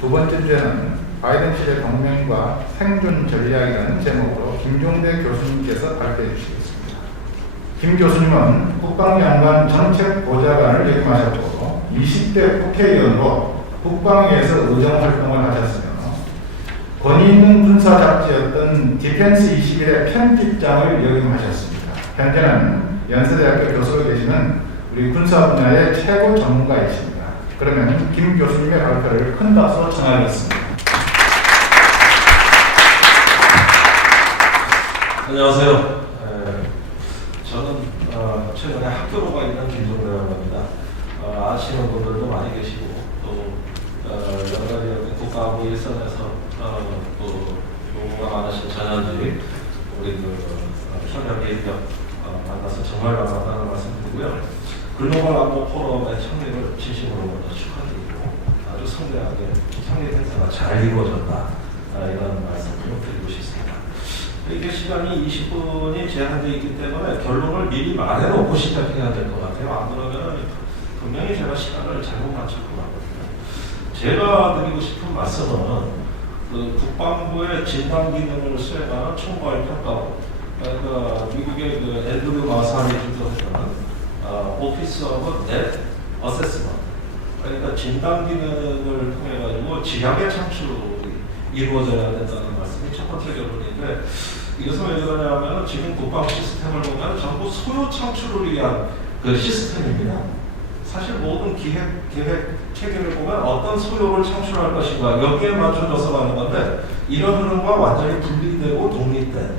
두 번째 주제는 바이든 시대 동맹과 생존 전략이라는 제목으로 김종대 교수님께서 발표해 주시겠습니다. 김 교수님은 국방장관 정책보좌관을 역임하셨고 20대 국회의원으로 국방위에서 의정활동을 하셨으며 권위 있는 군사 잡지였던 디펜스 21의 편집장을 역임하셨습니다. 현재는 연세대학교 교수로 계시는 우리 군사 분야의 최고 전문가이십니다. 그러면 김 교수님의 발표를 큰 박수로 청하겠습니다. 안녕하세요. 저는 최근에 학교로가 있는 김종대라고 합니다. 아시는 분들도 많이 계시고 또 여러 가지 국가부 일선에서 또 요구가 많으신 전현직 우리 현역 예비역 만나서 정말 반갑다는 말씀드리고요. 글로벌 안보 포럼의 창립을 진심으로 먼저 축하드리고 아주 성대하게 창립 행사가 잘 이루어졌다 이런 말씀을 드리고 싶습니다. 이게 시간이 20분이 제한되어 있기 때문에 결론을 미리 말해놓고 시작해야 될 것 같아요. 안 그러면 분명히 제가 시간을 잘못 맞출 것 같거든요. 제가 드리고 싶은 말씀은 그 국방부의 진단 기능을 수행하는 총괄 평가원, 그러니까 미국의 그 앤드류 마사리 주도했던 오피스 오브 넷 어세스먼트, 그러니까 진단 기능을 통해 가지고 지향의 창출이 이루어져야 된다는 말씀이 첫 번째 결론인데, 이것은 왜 그러냐면 지금 국방 시스템을 보면 전부 소요 창출을 위한 그 시스템입니다. 사실 모든 계획 체계를 보면 어떤 소요를 창출할 것인가 여기에 맞춰져서 가는 건데, 이런 흐름과 완전히 분리되고 독립된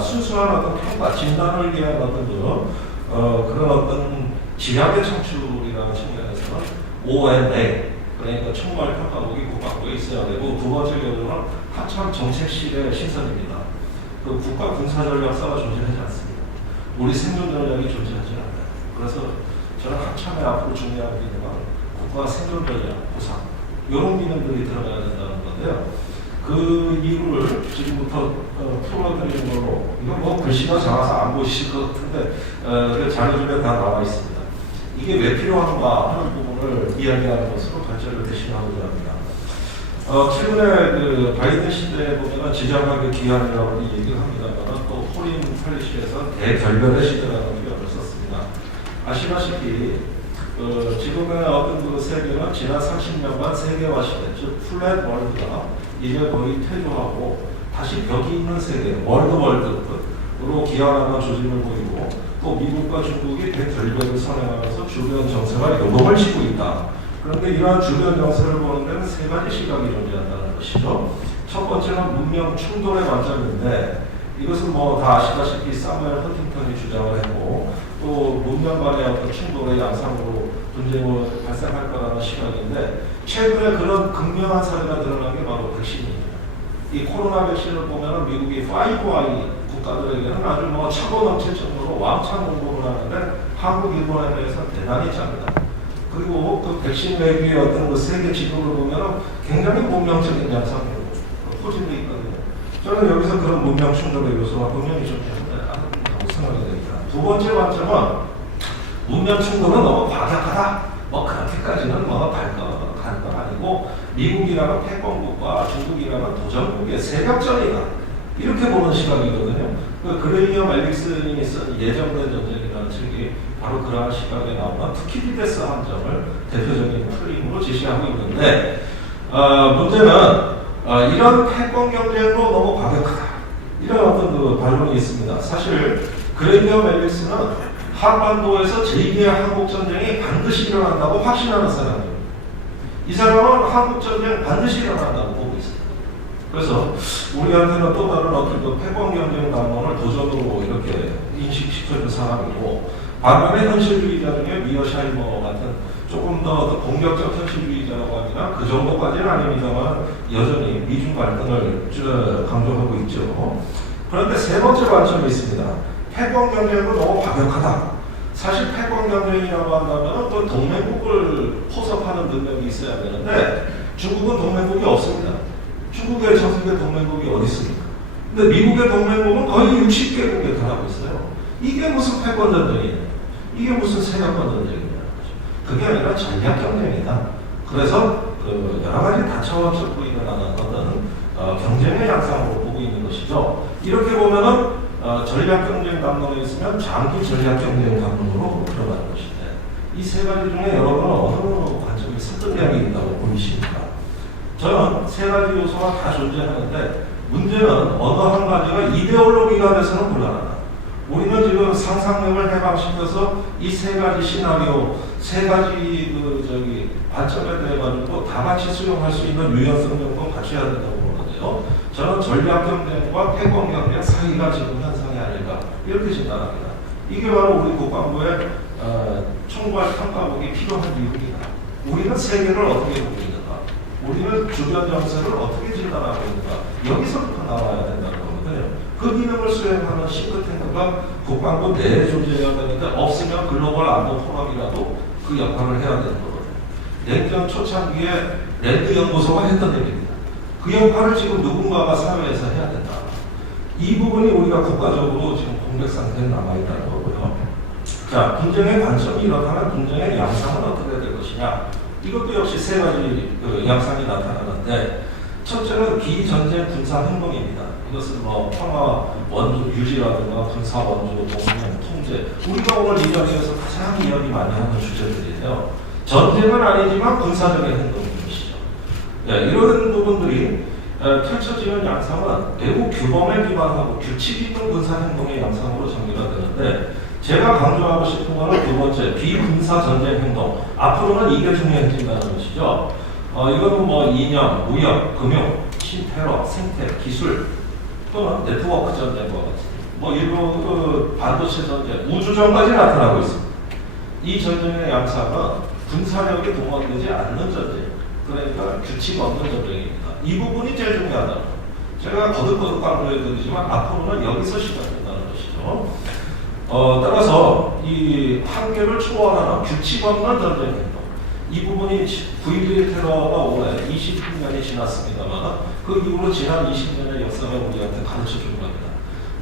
순수한 어떤 평가, 진단을 위한 어떤 그런 어떤 지향의 창출이라는 측면에서는 O&A, 그러니까 총괄 평가국이 국방부에 있어야 되고, 두 번째 결론은 하참 정책실의 신설입니다. 그 국가 군사 전략사가 존재하지 않습니다. 우리 생존 전략이 존재하지 않아요. 그래서 저는 한참에 앞으로 중요한 기능은 국가 생존 전략 구상, 이런 기능들이 들어가야 된다는 건데요. 그 이유를 지금부터 풀어드리는 걸로, 이거 뭐 글씨가 작아서 안 보이실 것 같은데 그 자료 중에 다 나와 있습니다. 이게 왜 필요한가 하는 부분을 이야기하는 것으로 발전을 대신하고자 합니다. 최근에 그 바이든 시대에 보면 지정학의 기한이라고 얘기를 합니다만, 또 포린 팔리시에서 대결별의 시대라는 표현을 썼습니다. 아시다시피 지금의 어떤 그 세계는 지난 30년간 세계화 시대, 즉 플랫 월드가 이제 거의 퇴조하고 다시 벽이 있는 세계, 월드로 기한하는 조짐을 보이고, 또 미국과 중국이 대결별을 선행하면서 주변 정세가 요동을 치고 있다. 그런데 이러한 주변 정세를 보는 데는 세 가지 시각이 존재한다는 것이죠. 첫 번째는 문명 충돌의 관점인데, 이것은 뭐 다 아시다시피 사무엘 헌팅턴이 주장을 했고, 또 문명 간의 어떤 충돌의 양상으로 분쟁이 발생할 거라는 시각인데, 최근에 그런 극명한 사례가 드러난 게 바로 백신입니다. 이 코로나 백신을 보면 미국이 5I 국가들에게는 아주 뭐 차고 넘칠 정도로 왕창 공급을 하는데, 한국, 일본에 대해서는 대단히 작다. 그리고 그 백신 외교의 어떤 그 세계 지도를 보면 굉장히 문명적인 양상으로 포진되어 있거든요. 저는 여기서 그런 문명 충돌의 요소가 분명히 좀 있다고 생각이 됩니다. 두 번째 관점은 문명 충돌은 너무 과격하다. 뭐 그렇게까지는 뭐 갈 건 아니고, 미국이라는 패권국과 중국이라는 도전국의 세력전이다. 이렇게 보는 시각이거든요. 그 그레이엄 앨릭슨이 쓴 예정된 전쟁이라는 책이 바로 그러한 시각에 나오는 투키디데스 함정을 대표적인 프레임으로 제시하고 있는데, 문제는 이런 패권 경쟁으로 너무 과격하다, 이런 어떤 그 반론이 있습니다. 사실 그레이엄 앨릭슨은 한반도에서 제2의 한국전쟁이 반드시 일어난다고 확신하는 사람이에요. 이 사람은 한국전쟁 반드시 일어난다고 보고 있습니다. 그래서 우리한테는 또 다른 어떤 그 패권 경쟁 단론을 도전으로 이렇게 인식시켜준 사람이고, 반면에 현실주의자 중에 미어샤이머 같은 조금 더 공격적 현실주의자라고 하면 그 정도까지는 아닙니다만 여전히 미중 갈등을 강조하고 있죠. 그런데 세 번째 관점이 있습니다. 패권 경쟁도 너무 과격하다. 사실 패권 경쟁이라고 한다면 또 동맹국을 포섭하는 능력이 있어야 되는데, 중국은 동맹국이 없습니다. 중국의 전 세계 동맹국이 어디 있습니까? 근데 미국의 동맹국은 거의 60개국에 달하고 있어요. 이게 무슨 패권 전쟁이에요? 이게 무슨 세력권 전쟁이냐? 그게 아니라 전략 경쟁이다. 그래서 그 여러 가지 다차원적으로 일어나는 어떤 경쟁의 양상으로 보고 있는 것이죠. 이렇게 보면은 전략 경쟁 감독에 있으면 장기 전략 경쟁 감독으로 들어가는 것인데 이 세 가지 중에 여러분은 어느 관점이 설득력이 있다고 보이십니까? 저는 세 가지 요소가 다 존재하는데 문제는 어느 한 가지가 이데올로기가 돼서는 곤란하다. 우리는 지금 상상력을 해방시켜서 이 세 가지 시나리오, 세 가지 관점에 대해 가지고 다 같이 수용할 수 있는 유연성 정도 갖춰야 된다고 보거든요. 저는 전략 경쟁과 태권 경쟁 사이가 지금 현상이 아닐까 이렇게 진단합니다. 이게 바로 우리 국방부의 총괄 평가국이 필요한 이유입니다. 우리는 세계를 어떻게 보고 있는가? 우리는 주변 정세를 어떻게 진단하고 있는가? 여기서부터 나와야 된다는 거거든요. 그 기능을 수행하는 싱크탱크가 국방부 내에 존재해야 되는데 없으면 글로벌 안보 포럼이라도 그 역할을 해야 되는 거거든요. 냉전 초창기에 랜드 연구소가 했던 얘기입니다. 그 역할을 지금 누군가가 사회에서 해야 된다. 이 부분이 우리가 국가적으로 지금 공백 상태에 남아있다는 거고요. 자, 분쟁의 관점이 이렇다면 분쟁의 양상은 어떻게 될 것이냐? 이것도 역시 세 가지 양상이 나타나는데 첫째는 비전쟁 군사 행동입니다. 이것은 뭐 평화 원조 유지라든가 군사 원조 동맹 통제 우리가 오늘 이 자리에서 가장 이야기 많이 하는 주제들이에요. 전쟁은 아니지만 군사적인 행동이시죠. 네, 이런 부분들이 펼쳐지는 양상은 매우 규범에 기반하고 규칙 있는 군사 행동의 양상으로 전개가 되는데 제가 강조하고 싶은 것은 두 번째 비군사 전쟁 행동. 앞으로는 이게 중요해진다는 것이죠. 이건 뭐 이념, 무역, 금융, 신테러, 생태, 기술 또는 네트워크 전쟁과 같은 뭐 일부 반도체 전쟁, 우주전까지 나타나고 있습니다. 이 전쟁의 양상은 군사력이 동원되지 않는 전쟁, 그러니까 규칙 없는 전쟁입니다. 이 부분이 제일 중요하다. 제가 거듭거듭 강조해드리지만 앞으로는 여기서 시작된다는 것이죠. 따라서 이 한계를 초월하는 규칙 없는 전쟁 행동, 이 부분이 9.11 테러가 올해 20년이 지났습니다만 그 이후로 지난 20년의 역사가 우리한테 가르쳐준 겁니다.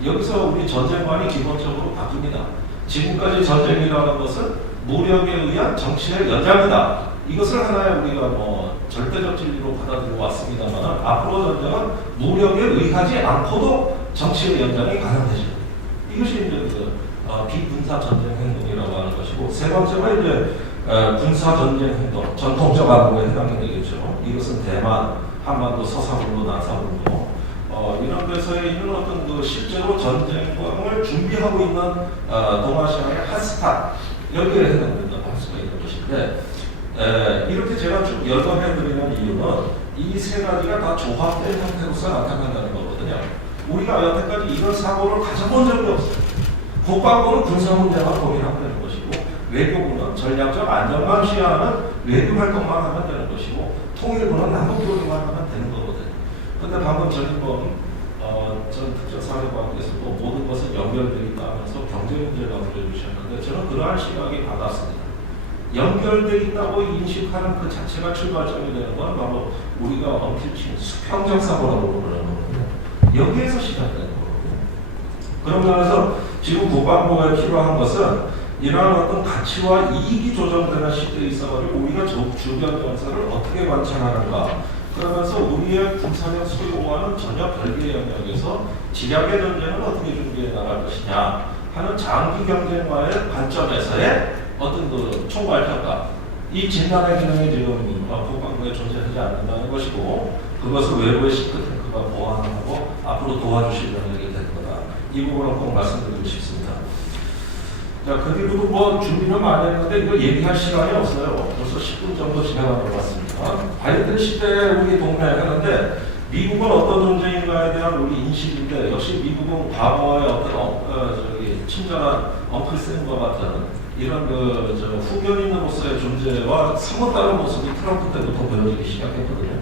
여기서 우리 전쟁관이 기본적으로 바뀝니다. 지금까지 전쟁이라는 것은 무력에 의한 정치의 연장이다. 이것을 하나의 우리가 뭐 절대적 진리로 받아들여 왔습니다만 앞으로 전쟁은 무력에 의하지 않고도 정치의 연장이 가능해집니다. 이것이 이제 비군사 전쟁 행동이라고 하는 것이고 세 번째가 이제 군사 전쟁 행동, 전통적 안보에 해당이 되겠죠. 이것은 대만, 한반도, 서사분도, 남사분도 이런 데서에 있는 어떤 실제로 전쟁을 준비하고 있는 동아시아의 핫스팟 여기에 해당된다고 할 수가 있는 것인데 이렇게 제가 쭉 열거해드리는 이유는 이 세 가지가 다 조합된 형태로서 나타난다는 거거든요. 우리가 여태까지 이런 사고를 가져본 적이 없어요. 국방부는 군사 문제만 고민하면 되는 것이고 외교부는 전략적 안전만 취하는 외교 활동만 하면 되는 것이고 통일부는 남북 교류만 하면 되는 거거든요. 그런데 방금 전임범 전 특전사령관께서도 모든 것은 연결되어 있다 하면서 경제 문제를 강조해 주셨는데 저는 그러한 시각이 받았습니다. 연결되어 있다고 인식하는 그 자체가 출발점이 되는 건 바로 우리가 엄밀히 치는 수평적 사고라고 부르는 거거든요. 여기에서 시작되는 거거든요. 그런 면에서 지금 국방부가 필요한 것은 이러한 어떤 가치와 이익이 조정되는 시대에 있어가지고 우리가 주변 정세를 어떻게 관찰하는가 그러면서 우리의 군사력 소유와는 전혀 별개의 영역에서 지략의 전쟁을 어떻게 준비해 나갈 것이냐 하는 장기 경쟁과의 관점에서의 어떤 총괄평가 이 진단의 기능이 지금 국방부에 존재하지 않는다는 것이고 그것을 외부의 싱크탱크가 보완하고 앞으로 도와주실 영역이 될 거다. 이 부분을 꼭 말씀드리고 싶습니다. 자, 그 뒤로도 뭐 준비는 많이 했는데 이거 얘기할 시간이 없어요. 벌써 10분 정도 지나간 것 같습니다. 바이든 시대에 우리 동맹하는데 미국은 어떤 존재인가에 대한 우리 인식인데 역시 미국은 과거의 어떤 친절한 엉클쌤과 같은 이런 후견인으로서의 존재와 사뭇 다른 모습이 트럼프 때부터 보여지기 시작했거든요.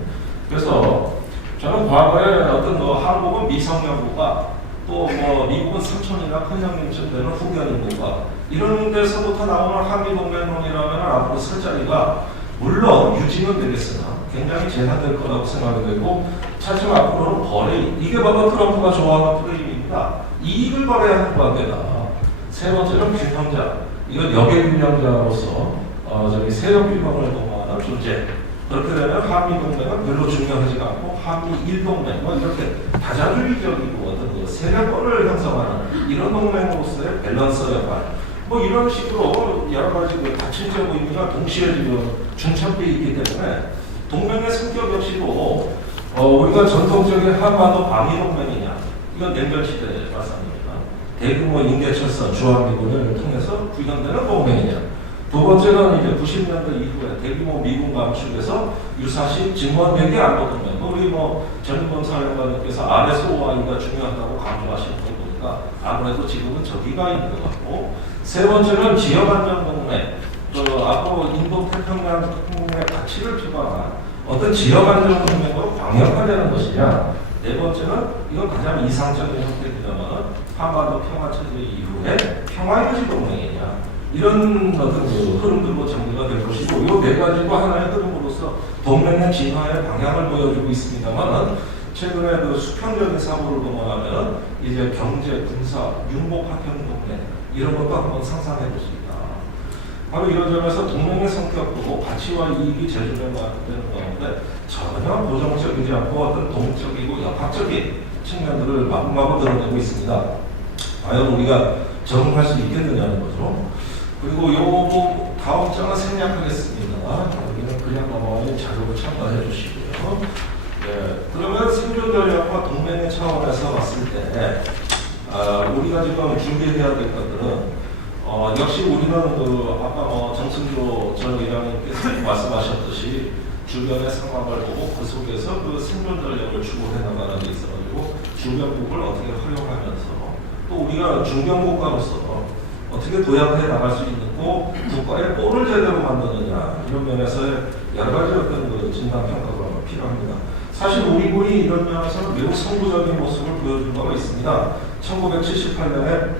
그래서 저는 과거에 어떤 한국은 미성년국가 또 미국은 삼촌이나 큰형님쯤 되는 후견인국가 이런 데서부터 나오는 한미동맹론이라면 앞으로 설 자리가 물론 유지는 되겠으나 굉장히 제한될 거라고 생각이 되고 차츰 앞으로는 벌레 이게 바로 트럼프가 좋아하는 프레임입니다. 이익을 벌여야 하는 관계다. 세 번째는 균형자 이건 역의 균형자로서 세력 균형을 도모하는 존재 그렇게 되면 한미동맹은 별로 중요하지가 않고 한미일동맹 뭐 이렇게 다자주의적이고 어떤 그 세력권을 형성하는 이런 동맹으로서의 밸런서 역할 뭐 이런 식으로 여러 가지 그 다층적 의미가 동시에 지금 중첩되어 있기 때문에 동맹의 성격 역시도 우리가 전통적인 한반도 방위동맹이냐 이건 냉전시대 말씀입니다. 대규모 인계철선 주한미군을 통해서 구현되는 동맹이냐. 두 번째는 이제 90년대 이후에 대규모 미군 감축에서 유사시 증원되게 안보동맹. 우리 전인범 사령관님께서 RSOI가 중요하다고 강조하시는 걸 보니까 아무래도 지금은 저기가 있는 것 같고, 세 번째는 지역안전동맹. 앞으로 인도태평양 동맹의 가치를 표방한 어떤 지역안전동맹으로 광역화되는 것이냐. 네 번째는 이건 가장 이상적인 형태입니다만 한반도 평화체제 이후에 평화유지동맹이냐. 이런 어떤 그 흐름들로 정리가 될 것이고, 이 네 가지가 하나의 흐름으로서 동맹의 진화의 방향을 보여주고 있습니다만, 최근에 그 수평적인 사고를 동원하면 이제 경제, 군사, 융복화평 동맹 이런 것도 한번 상상해 보십니다. 바로 이런 점에서 동맹의 성격도 가치와 이익이 재조정되는 가운데 전혀 고정적이지 않고 어떤 동적이고 역학적인 측면들을 마구마구 드러내고 있습니다. 과연 우리가 적응할 수 있겠느냐는 거죠. 그리고 요 다음 장은 생략하겠습니다. 여기는 그냥 넘어가는 자료를 참고해 주시고요. 네, 그러면 생존 전략과 동맹의 차원에서 봤을 때 우리가 지금 준비해야 될 것들은 역시 우리는 아까 정승조 전 의장님께서 말씀하셨듯이 주변의 상황을 보고 그 속에서 그 생존 전략을 추구해 나가는 데 있어가지고 주변국을 어떻게 활용하면서 또 우리가 중견국가로서 어떻게 도약해 나갈 수 있고 국가의 꼴을 제대로 만드느냐 이런 면에서의 여러 가지 어떤 그 진단 평가가 필요합니다. 사실 우리 군이 이런 면에서는 매우 선구적인 모습을 보여준 바가 있습니다. 1978년에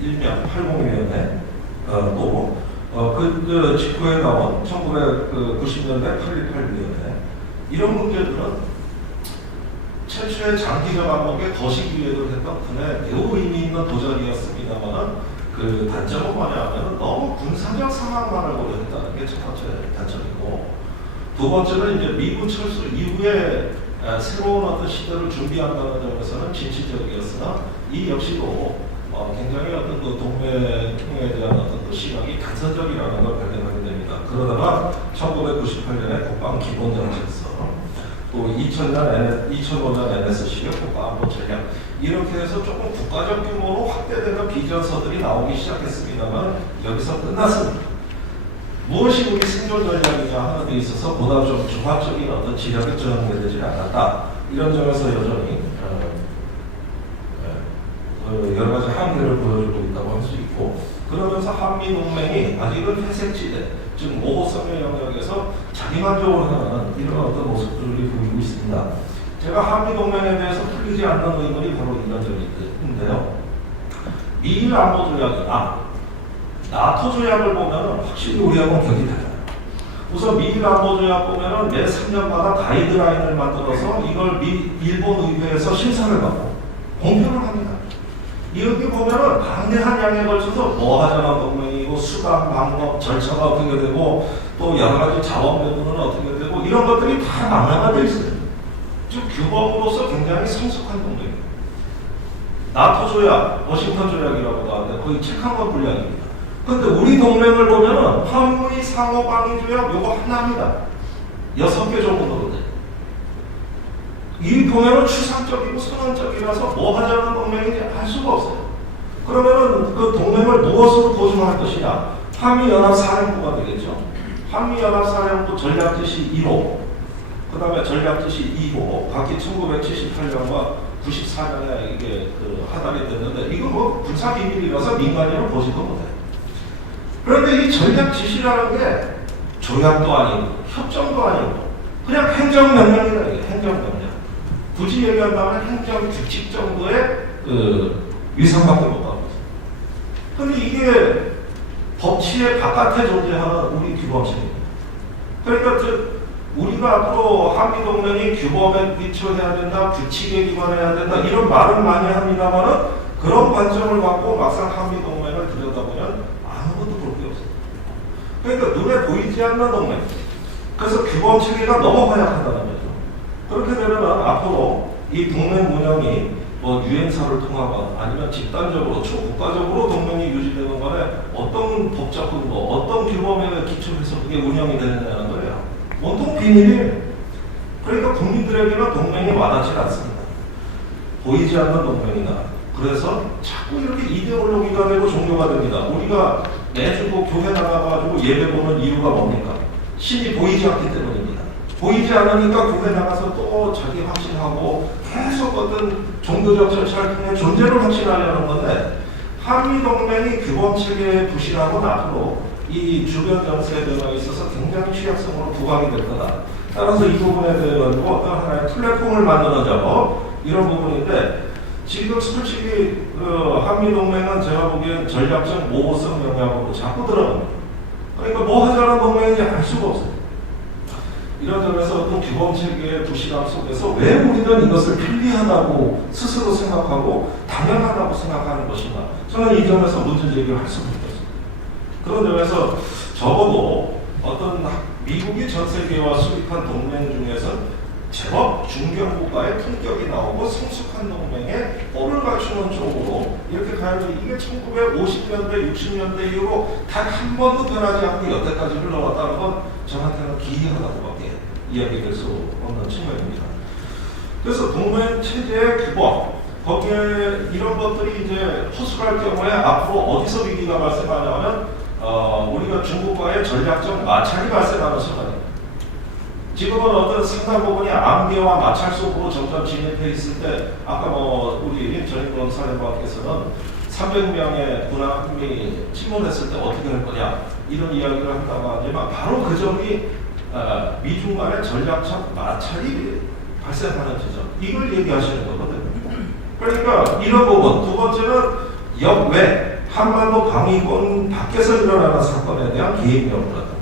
일명 80위원회 그 직후에 나온 1990년대 8.18위원회 이런 문제들은 최초의 장기적 안목에 거시기 위해서 했던 분의 매우 의미 있는 도전이었습니다만 그 단점은 뭐냐면 너무 군사적 상황만을 고려했다는 게 첫 번째 단점이고, 두 번째는 이제 미군 철수 이후에 새로운 어떤 시대를 준비한다는 점에서는 진취적이었으나 이 역시도 굉장히 어떤 그 동맹에 대한 어떤 그 시각이 단선적이라는 걸 발견하게 됩니다. 그러다가 1998년에 국방기본정책서 또 2005년 NSC의 국가안보 전략 이렇게 해서 조금 국가적 규모로 확대되는 비전서들이 나오기 시작했습니다만 여기서 끝났습니다. 무엇이 우리 생존 전략이냐 하는 데 있어서 보다 좀 종합적인 어떤 지략이 정해되지 않았다. 이런 점에서 여전히 여러 가지 한계를 보여주고 있다고 할 수 있고, 그러면서 한미동맹이 아직은 회색지대, 즉 모호성의 영역에서 자기만족으로 하는 이런 어떤 모습들을 보이고 있습니다. 제가 한미동맹에 대해서 풀리지 않는 의문이 바로 이런 점이 있는데요. 미일 안보 조약이나 나토 조약을 보면 확실히 우리하고는 격이 달라요. 우선 미일 안보 조약 보면 매 3년마다 가이드라인을 만들어서 이걸 일본 의회에서 심사를 받고 공표를 합니다. 이렇게 보면은 방대한 양에 걸쳐서 뭐 하자는 동맹이고 수강 방법 절차가 어떻게 되고 또 여러 가지 자원 배분은 어떻게 되고 이런 것들이 다 망라가 되어 있어요. 즉 규범으로서 굉장히 성숙한 동맹입니다. 나토 조약, 워싱턴 조약이라고도 하는데 거의 책 한 권 분량입니다. 근데 우리 동맹을 보면은 한미 상호 방위 조약 요거 하나입니다. 6개 정도 되거든요. 이 보면은 추상적이고 선언적이라서 뭐 하자는 동맹인지 알 수가 없어요. 그러면은 그 동맹을 무엇으로 보증할 것이냐? 한미연합사령부가 되겠죠. 한미연합사령부 전략지시 1호, 그 다음에 전략지시 2호, 각기 1978년과 94년에 이게 하달이 됐는데 이거 뭐 군사기밀이라서 민간인은 보지도 못해요. 그런데 이 전략지시라는 게 조약도 아니고 협정도 아니고 그냥 행정명령이다. 이게 행정명령. 굳이 얘기한다면 행정규칙 정도의 위상밖에 못 가고 있어요. 근데 이게 법치의 바깥에 존재하는 우리 규범책입니다. 그러니까 우리가 앞으로 한미동맹이 규범에 기초해야 된다, 규칙에 기반해야 된다 이런 말은 많이 합니다만은 그런 관점을 갖고 막상 한미동맹을 들여다보면 아무것도 볼 게 없어요. 그러니까 눈에 보이지 않는 동맹, 그래서 규범 체계가 너무 허약하다는 거죠. 그렇게 되면 앞으로 이 동맹 운영이 뭐 유엔사를 통하거나 아니면 집단적으로 초국가적으로 동맹이 유지되는 거에 어떤 법적 근거, 어떤 규범에 기초해서 그게 운영이 되느냐는 거예요. 온통 비밀이에요. 그러니까 국민들에게는 동맹이 와닿지 않습니다. 보이지 않는 동맹이나 그래서 자꾸 이렇게 이데올로기가 되고 종교가 됩니다. 우리가 매주 교회 나가가지고 예배 보는 이유가 뭡니까? 신이 보이지 않기 때문입니다. 보이지 않으니까 교회 나가서 또 자기 확신하고 계속 어떤 종교적 절차를 통해 존재를 확신하려는 건데 한미동맹이 규범체계에 부실하고 앞으로 이 주변 정세에 있어서 굉장히 취약성으로 부각이 될 거다. 따라서 이 부분에 대해 가지고 어떤 하나의 플랫폼을 만드는 작업 이런 부분인데 지금 솔직히 한미동맹은 제가 보기엔 전략적 모호성 영향으로 자꾸 들어갑니다. 그러니까 뭐 하자는 동맹인지 알 수가 없어요. 이런 점에서 어떤 규범체계의 부실함 속에서 왜 우리는 이것을 편리하다고 스스로 생각하고 당연하다고 생각하는 것인가? 저는 이 점에서 문제 제기를 할 수가 없습니다. 그런 점에서 적어도 어떤 미국이 전 세계와 수립한 동맹 중에서 제법 중견국가의 품격이 나오고 성숙한 동맹에 꼴을 갖추는 쪽으로 이렇게 가야 돼. 이게 1950년대, 60년대 이후로 단 한 번도 변하지 않고 여태까지 흘러왔다는 건 저한테는 기이하다고밖에 이야기될 수 없는 측면입니다. 그래서 동맹 체제의 규범, 거기에 이런 것들이 이제 허술할 경우에 앞으로 어디서 위기가 발생하냐면 우리가 중국과의 전략적 마찰이 발생하는 순간입니다. 지금은 어떤 상당 부분이 암계와 마찰 속으로 점점 진입해 있을 때 아까 뭐 우리 전인권 사령관께서는 300명의 군함이 침몰했을 때 어떻게 할 거냐 이런 이야기를 한다고 하지만 바로 그 점이 미중 간의 전략적 마찰이 발생하는 지점 이걸 얘기하시는 거거든요. 그러니까 이런 부분 두 번째는 역외 한반도 방위권 밖에서 일어나는 사건에 대한 개입 여부라든가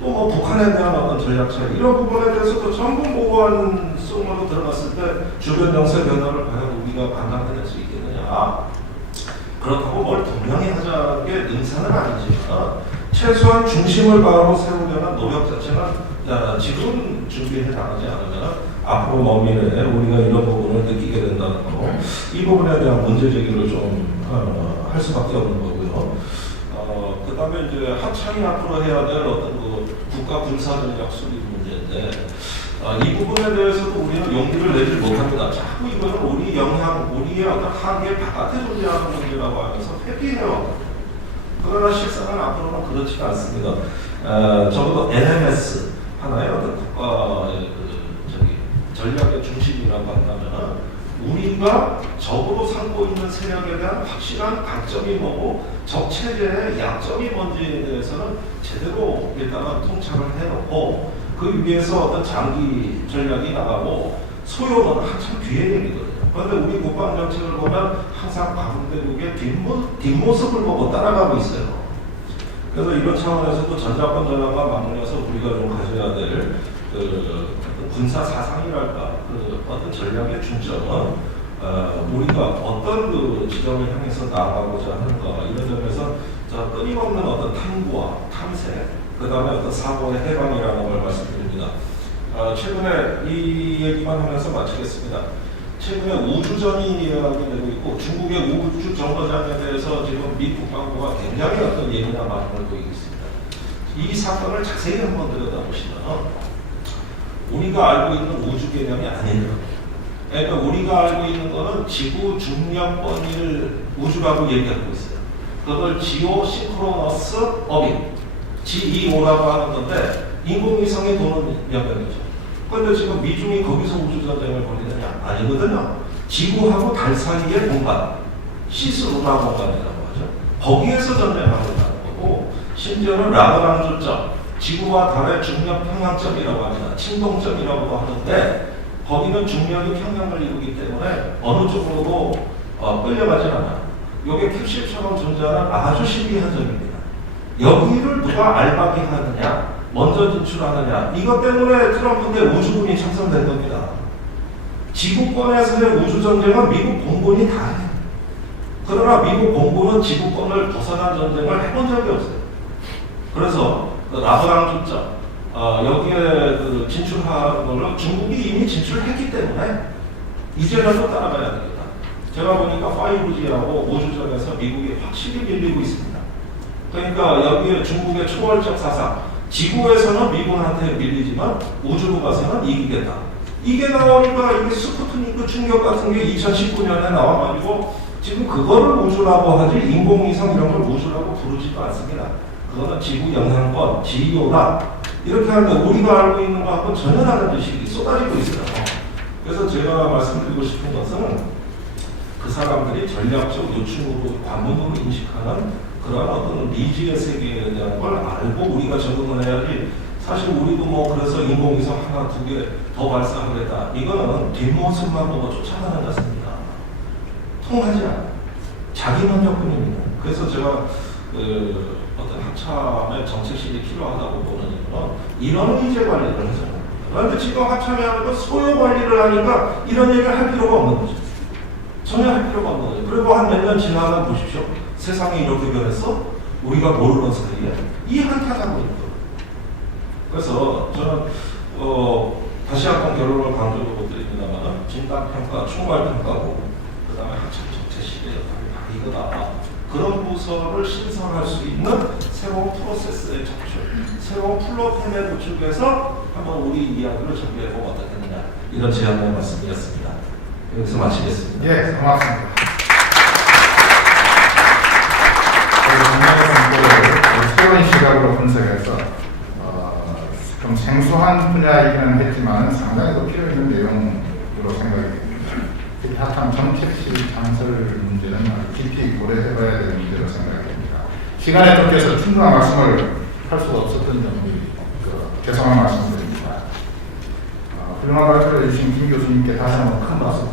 또 뭐 북한에 대한 어떤 전략 차이 이런 부분에 대해서도 전부 모호한 속으로 들어갔을 때 주변 정세 변화를 과연 우리가 감당해낼 수 있겠느냐 그렇다고 뭘 분명히 하자는 게 능사는 아니지만 최소한 중심을 바로 세우려는 노력 자체는 지금 준비해 나가지 않으면 앞으로 먼 미래에 우리가 이런 부분을 느끼게 된다는 거 이 부분에 대한 문제 제기를 좀 할 수밖에 없는 거고요. 그 다음에 이제 한창이 앞으로 해야 될 어떤 그 국가 군사전략 수립 문제인데 이 부분에 대해서도 우리는 용기를 내지 못합니다. 자꾸 이거는 우리 영향, 우리의 어떤 한계 바깥에 존재하는 문제라고 하면서 회피해요. 그러나 실상은 앞으로는 그렇지가 않습니다. 적어도 NMS 하나의 어떤 국가 전략의 중심이라고 한다면 우리가 적으로 삼고 있는 세력에 대한 확실한 강점이 뭐고 적 체제의 약점이 뭔지에 대해서는 제대로 일단은 통찰을 해놓고 그 위에서 어떤 장기 전략이 나가고 소요는 한참 뒤에 얘기거든요. 그런데 우리 국방 정책을 보면 항상 강대국의 뒷모습을 보고 따라가고 있어요. 그래서 이런 차원에서도 전자권 전략과 맞물려서 우리가 좀 가져야 될 군사 사상이랄까 어떤 전략의 중점은 우리가 어떤 그 지점을 향해서 나아가고자 하는가 이런 점에서 끊임없는 어떤 탐구와 탐색 그 다음에 어떤 사고의 해방이라는 걸 말씀드립니다. 최근에 이 얘기만 하면서 마치겠습니다. 최근에 우주전이 이야기 되고 있고 중국의 우주 정거장에 대해서 지금 미 국방부가 굉장히 어떤 예민한 반응을 보이고 있습니다. 이 사건을 자세히 한번 들여다보시면 우리가 알고 있는 우주 개념이 아니에요. 그러니까 우리가 알고 있는 거는 지구 중력 번위를 우주라고 얘기하고 있어요. 그걸 지오 싱크로너스 어빗, GEO라고 하는 건데 인공위성이 도는 영역이죠. 그런데 지금 미중이 거기서 우주 전쟁을 벌이느냐? 아니거든요. 지구하고 달 사이의 공간, 시스루나 공간이라고 하죠. 거기에서 전쟁하고 있다는 거고 심지어는 라그랑주점, 지구와 달의 중력 평행점이라고 합니다. 침동점이라고도 하는데 거기는 중력이 평행을 이루기 때문에 어느 쪽으로도 끌려가지 않아요. 이게 캡슐처럼 존재하는 아주 신비한 점입니다. 여기를 누가 알바빙하느냐, 먼저 진출하느냐 이것 때문에 트럼프인데 우주군이 참선된 겁니다. 지구권에서의 우주전쟁은 미국 공군이 다 해요. 그러나 미국 공군은 지구권을 벗어난 전쟁을 해본 적이 없어요. 그래서 그 라브랑 주점 여기에 그 진출하는 거를 중국이 이미 진출했기 때문에 이제는 또 따라가야 되겠다. 제가 보니까 5G하고 우주전에서 미국이 확실히 밀리고 있습니다. 그러니까 여기에 중국의 초월적 사상, 지구에서는 미국한테 밀리지만 우주로 가서는 이기겠다. 이게 나오니까 이게 스푸트니크 충격 같은 게 2019년에 나와가지고 지금 그거를 우주라고 하지 인공위성 이런 걸 우주라고 부르지도 않습니다. 그거는 지구 영향권, GEO다. 이렇게 하면 우리가 알고 있는 거하고 전혀 다른 지식이 쏟아지고 있어요. 그래서 제가 말씀드리고 싶은 것은 그 사람들이 전략적 요충으로 관문으로 인식하는 그런 어떤 미지의 세계에 대한 걸 알고 우리가 적응을 해야지. 사실 우리도 뭐 그래서 인공위성 하나 두 개 더 발사하겠다. 이거는 뒷모습만 보고 쫓아가는 것입니다. 통하지 않아요. 자기 만족뿐입니다. 그래서 제가 어떤 합참의 정책실이 필요하다고 보는 이유는 이런 이제 관리를 해서 그런데 지금 합참이 하는 건 소요 관리를 하니까 이런 얘기를 할 필요가 없는 거죠. 전혀 할 필요가 없는 거죠. 그리고 한 몇 년 지나가 보십시오. 세상이 이렇게 변했어? 우리가 모르는 사이에 이 한타자고 있는 거예요. 그래서 저는 다시 한번 결론을 강조하고 드립니다만 진단평가, 총괄평가고 그 다음에 학참 정책실의 역할이 다 이거다. 그런 부서를 신설할 수 있는 새로운 프로세스의 적출, 새로운 플랫폼의 구축에서 한번 우리 이야기를 정리해보면 어떻겠느냐 이런 제안의 말씀이었습니다. 여기서 마치겠습니다. 예, 고맙습니다. 새로운 시각으로 분석해서 좀 생소한 분야이기는 했지만 상당히 또 필요 있는 내용으로 생각이 됩니다. 특히 학참 정책실 창설 문제는 아주 깊이 고려해봐야 되는 문제로 생각이 됩니다. 시간에 쫓겨서 충분한 말씀을 할 수가 없었던 점이 죄송한 말씀드립니다. 훌륭한 발표를 해주신 김 교수님께 다시 한번 큰 박수